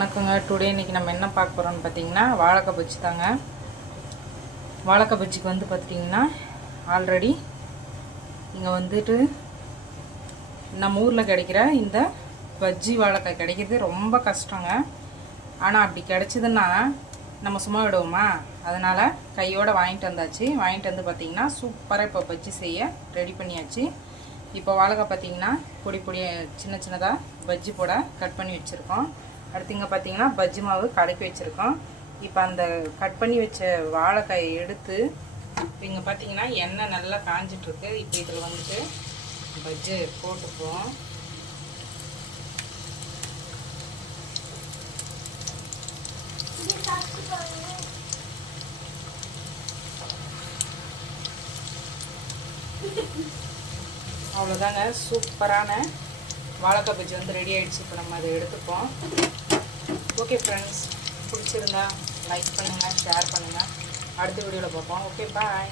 வணக்கங்க. டுடே இன்றைக்கி நம்ம என்ன பார்க்க போகிறோம்னு பார்த்தீங்கன்னா வாழைக்காய் பஜ்ஜி தாங்க. வாழைக்காய் பஜ்ஜிக்கு வந்து பார்த்திங்கன்னா ஆல்ரெடி இங்கே வந்துட்டு நம்ம ஊரில் கிடைக்கிற இந்த பஜ்ஜி வாழைக்காய் கிடைக்கிறது ரொம்ப கஷ்டங்க. ஆனால் அப்படி கிடைச்சிதுன்னா நம்ம சும்மா விடுவோமா? அதனால் கையோடு வாங்கிட்டு வந்தாச்சு. வாங்கிட்டு வந்து பார்த்திங்கன்னா சூப்பராக இப்போ பஜ்ஜி செய்ய ரெடி பண்ணியாச்சு. இப்போ வாழைக்காய் பார்த்திங்கன்னா பொடி சின்ன சின்னதாக பஜ்ஜி போட கட் பண்ணி வச்சுருக்கோம். அடுத்து இங்கே பார்த்தீங்கன்னா பஜ்ஜி மாவு கலக்கி வச்சுருக்கோம். இப்போ அந்த கட் பண்ணி வச்ச வாழைக்காயை எடுத்து இங்கே பார்த்தீங்கன்னா எண்ணெய் நல்லா காஞ்சிட்ருக்கு. இப்போ இதில் வந்துட்டு பஜ்ஜி போட்டுப்போம். அவ்வளோதாங்க, சூப்பரான வாழைக்காய் பஜ்ஜி வந்து ரெடி ஆகிடுச்சு. இப்போ நம்ம அதை எடுத்துப்போம். ஓகே ஃப்ரெண்ட்ஸ், பிடிச்சிருந்தா லைக் பண்ணுங்கள், ஷேர் பண்ணுங்கள். அடுத்த வீடியோவில் பார்ப்போம். ஓகே, பாய்.